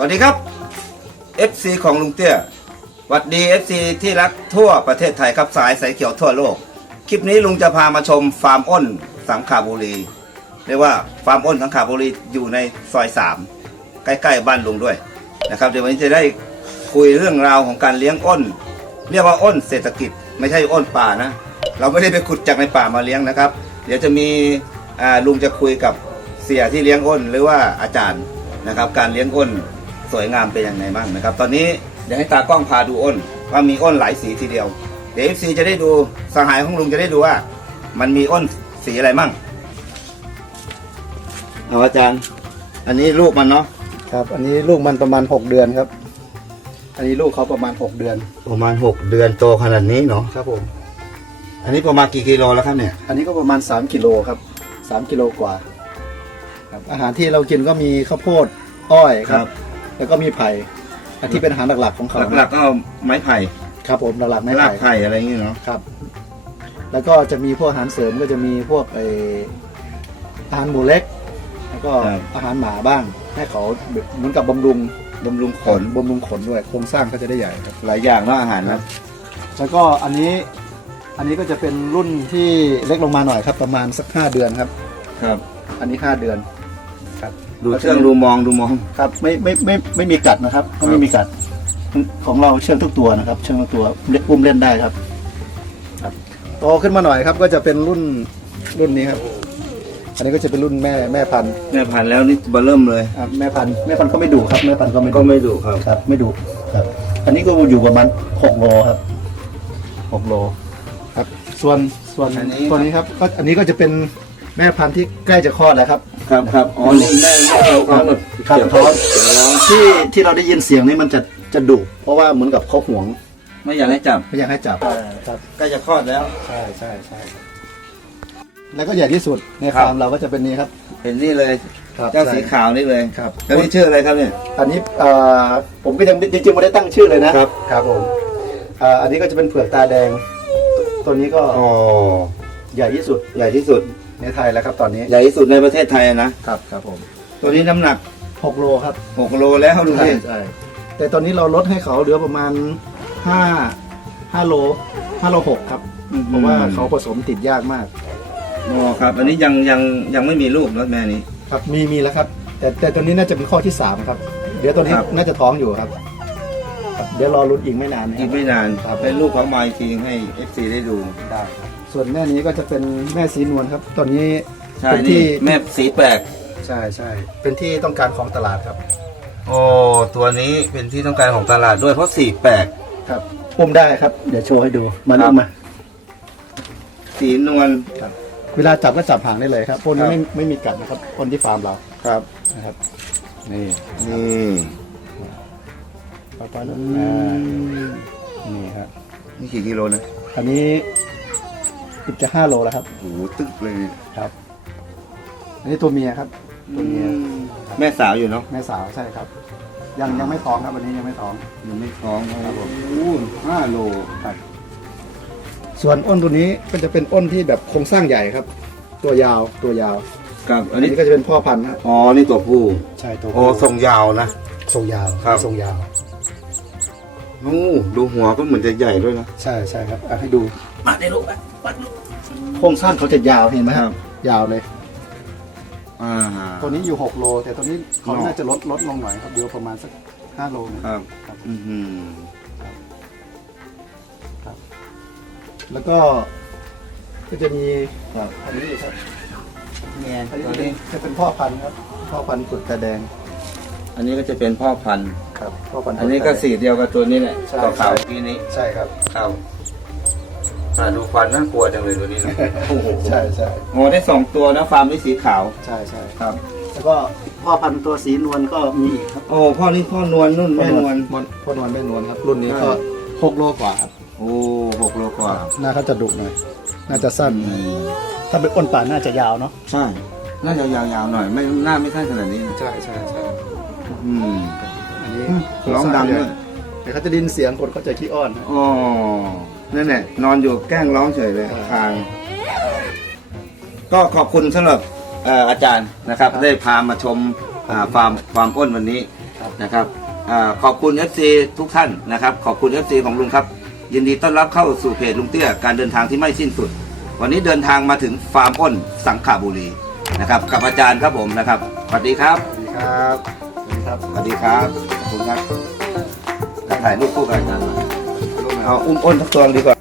วัสดีครับ FC ของลุงเตี้ยสวัสดี FC ที่รักทั่วประเทศไทยครับสายสายเขียวทั่วโลก คลิปนี้ลุงจะพามาชมฟาร์มอ้นสังขาบุรี เรียกว่าฟาร์มอ้นสังขาบุรีอยู่ในซอยสามใกล้ๆบ้านลุงด้วยนะครับเดี๋ยววันนี้จะได้คุยเรื่องราวของการเลี้ยงอ้น เรียกว่าอ้นเศรษฐกิจ ไม่ใช่อ้นป่านะ เราไม่ได้ไปขุดจากในป่ามาเลี้ยงนะครับ เดี๋ยวจะมีลุงจะคุยกับเสียที่เลี้ยงอ้นหรือว่าอาจารย์นะครับ การเลี้ยงอ้น สวยงามเป็นยังไงบ้างนะครับ ตอนนี้เดี๋ยวให้ตากล้องพาดูอ้นว่ามีอ้นหลายสีทีเดียว เดี๋ยวเอฟซีจะได้ดูสหายของลุงจะได้ดูว่า มันมีอ้นสีอะไรมั่งเอาอาจารย์ อันนี้ลูกมันเนาะครับ อันนี้ลูกมันประมาณ 6 เดือนครับ อันนี้ลูกเขาประมาณ 6 เดือน ประมาณ 6 เดือนโตขนาดนี้เนาะครับผม อันนี้ประมาณกี่กิโลแล้วครับเนี่ย อันนี้ก็ประมาณ 3กิโลครับ 3กิโลกว่าครับอาหารที่เรากินก็มีข้าวโพดอ้อยครับ แล้วก็มีไผ่อันที่เป็นอาหารหลักๆของเขาหลักๆก็เอาไม้ไผ่ครับผมหลักๆไม้รากไผ่ไผ่อะไรอย่างเงี้ยเนาะครับ แล้วก็จะมีพวกอาหารเสริมก็จะมีพวกไออาหารหมูเล็ก แล้วก็อาหารหมาบ้าง ให้เขาเหมือนกับบำรุงบำรุงขนบำรุงขนด้วยโครงสร้างเขาจะได้ใหญ่ครับหลายอย่างเนาะอาหารนะแล้วก็อันนี้อันนี้ก็จะเป็นรุ่นที่เล็กลงมาหน่อยครับ ประมาณสักห้าเดือนครับ ครับ อันนี้ห้าเดือนครับ ดูเชื่องดูมองดูมอง ครับไม่ไม่ไม่ไม่มีกัดนะครับเขาไม่มีกัด ของเราเชื่องทุกตัวนะครับ เชื่องทุกตัวเล็กอุ้มเล่นได้ครับ ครับโตขึ้นมาหน่อยครับ ก็จะเป็นรุ่นรุ่นนี้ครับ อันนี้ก็จะเป็นรุ่นแม่แม่พันธุ์แม่พันธุ์แล้วนี่เบอร์เริ่มเลยอะแม่พันธุ์แม่พันธุ์ก็ไม่ดุครับแม่พันธุ์ก็ไม่ก็ดุไม่ดุครับครับ ไม่ดุครับ อันนี้ก็อยู่ประมาณหกโลครับหกโลครับ ส่วนส่วนอันนี้ตัวนี้ครับก็อันนี้ก็จะเป็นแม่พันธุ์ที่ใกล้จะคลอดแล้วครับ ครับครับอ๋อนี่แม่แม่ท้องแบบครับเกี่ยวท้องเกี่ยวท้องที่ที่เราได้ยินเสียงนี่มันจะจะดุเพราะว่าเหมือนกับเขาห่วงไม่อยากให้จับไม่อยากให้จับ ครับใกล้จะคลอดแล้ว ใช่ใช่ใช่แล้วก็ใหญ่ที่สุดในครับฟาร์มเราก็จะเป็นนี้ครับ เห็นนี่เลยครับเจ้าใช่สีขาวนี่เลยครับ แล้วนี่ชื่ออะไรครับเนี่ยอันนี้เอ่อผมก็ยังจริงๆไม่ได้ตั้งชื่อเลยนะครับ ครับผมเอ่ออันนี้ก็จะเป็นเผือกตาแดง ตัวนี้ก็อ๋อใหญ่ที่สุด ใหญ่ที่สุด ในไทยแล้วครับตอนนี้ ใหญ่ที่สุดในประเทศไทยนะครับครับผมตัวนี้น้ำหนัก 6โลครับ6โลแล้วดูใช่ดิใช่แต่ตอนนี้เราลดให้เขาเหลือประมาณ5 5โล5โล6ครับ เพราะว่าเขาผสมติดยากมาก อ๋อครับ อันนี้ยังยังยังไม่มีลูกนะแม่นี้ ครับมีมีแล้วครับ แต่แต่ตัวนี้น่าจะเป็นข้อที่สามครับ เดี๋ยวตัวนี้ครับ น่าจะท้องอยู่ครับครับ เดี๋ยวรอรุ้นอีกไม่นานนะคอีรักบ ไม่นานครับ เป็นลูกของมาอีกทีให้ FC ได้ดู ได้ครับ ส่วนแม่นี้ก็จะเป็นแม่สีนวลครับ ตอนนี้ใช่เป็นนี่ที่แม่สีแปลกใช่ใช่เป็นที่ต้องการของตลาดครับโอ้ตัวนี้เป็นที่ต้องการของตลาดด้วยเพราะสีแปลก ครับอุ้มได้ครับ เดี๋ยวโชว์ให้ดูมาครันุ่บมมา สีนวลครับเวลาจับก็จับหางได้เลยครับพวกนี้ครับไม่ไม่มีกัดนะครับ คนที่ฟาร์มเราครับ นะครับนี่นี่ต่อไปนะอ่านี่ครับนี่กี่กิโลนะอันนี้ สิบจะห้าโลแล้วครับโอ้โหตึกเลยครับ อันนี้ตัวเมียครับ ตัวเมียแม่สาวอยู่เนาะแม่สาวใช่ครับ ยังยังไม่ท้องครับวันนี้ยังไม่ท้อง ยังไม่ท้องครับผมโอ้ห้าโลครับ ส่วนอ้นตัวนี้ก็จะเป็นอ้นที่แบบโครงสร้างใหญ่ครับ ตัวยาวตัวยาวครับอัอันนนี้นี้ก็จะเป็นพ่อพันธุ์ฮะอ๋อนี่ตัวผู้ใช่ตัวโอ้ทรงยาวนะ ทรงยาวครับ ทรงยาว โอ้ดูหัวก็เหมือนจะใหญ่ด้วยนะ ใช่ใช่ครับอะให้ดูมาได้ลูกอะมาดู โครงสร้างเขาจะยาวเห็นไหมคครัรับ บ ยาวเลย อ่า ตัวนี้อยู่ 6 โล แต่ตัวนี้เขาเนอะน่าจะลดลดลงหน่อยครับเดี๋ยวประมาณสัก 5 โลนะครับครับ อือหือแล้วก็ก็จะมีครับอันนี้อีกครับนี่ไงอันนี้ตัวจะเป็นนี้จะเป็นพ่อพันธุ์ครับ พ่อพันธุ์กุดตาแดงอันนี้ก็จะเป็นพ่อพันธุ์ ครับ พ่อพันธุ์อันนี้ก็ดตาแดง สีเดียวกับตัวนี้แหละใช่ ตัวขาวใช่ทีนี้ใช่ครับ ครับ อ่าดูฟันน่ากลัวจังเลยตัวนี้นะโอ้โหใช่ใช่โอ้ได้สองตัวนะฟาร์มนี้สีขาวใช่ใช่ครับ แล้วก็พ่อพันธุ์ตัวสีนวลก็มีอีกครับ โอ้พ่อนี่พ่อนวลนุ่นแม่นวล พ่อนวลแม่นวลครับ รุ่นนี้ก็ใช่หกโลกว่าครับโอ้หกโลกว่า หน้าเขาจะดุหน่อยน่าจะสั้นอืมถ้าเป็นอ้นป่าน่าจะยาวเนาะใช่ น่าจะยาวๆหน่อย ไม่หน้าไม่สั้นขนาดนี้นะใช่ใช่ใช่อืมอันนี้ร้องดังด้วยแต่เขาจะไดยินเสียงคนเขาจะขี้อ้อนนะอ๋อ นั่นแหละนอนอยู่แกล้งร้องเฉยเลยครับคาง ก็ขอบคุณสำหรับเอ่ออาจารย์นะครับ ได้พามาชมอ่าฟาร์มฟาร์มอ้นวันนี้นะครับอาขอบคุณ FC ทุกท่านนะครับ ขอบคุณ FC ของลุงครับ ยินดีต้อนรับเข้าสู่เพจลุงเตี้ยการเดินทางที่ไม่สิ้นสุด วันนี้เดินทางมาถึงฟาร์มอ้นสังขบุรีนะครับ กับอาจารย์ครับผมนะครับสวัสดีครับสวัสดีครับสวัสดีครับสวัสดีครับขอบคุณครับถ่ายรูปคู่กับอาจารย์หน่อย เอาอุ้มอ้นทักตัวดีกว่า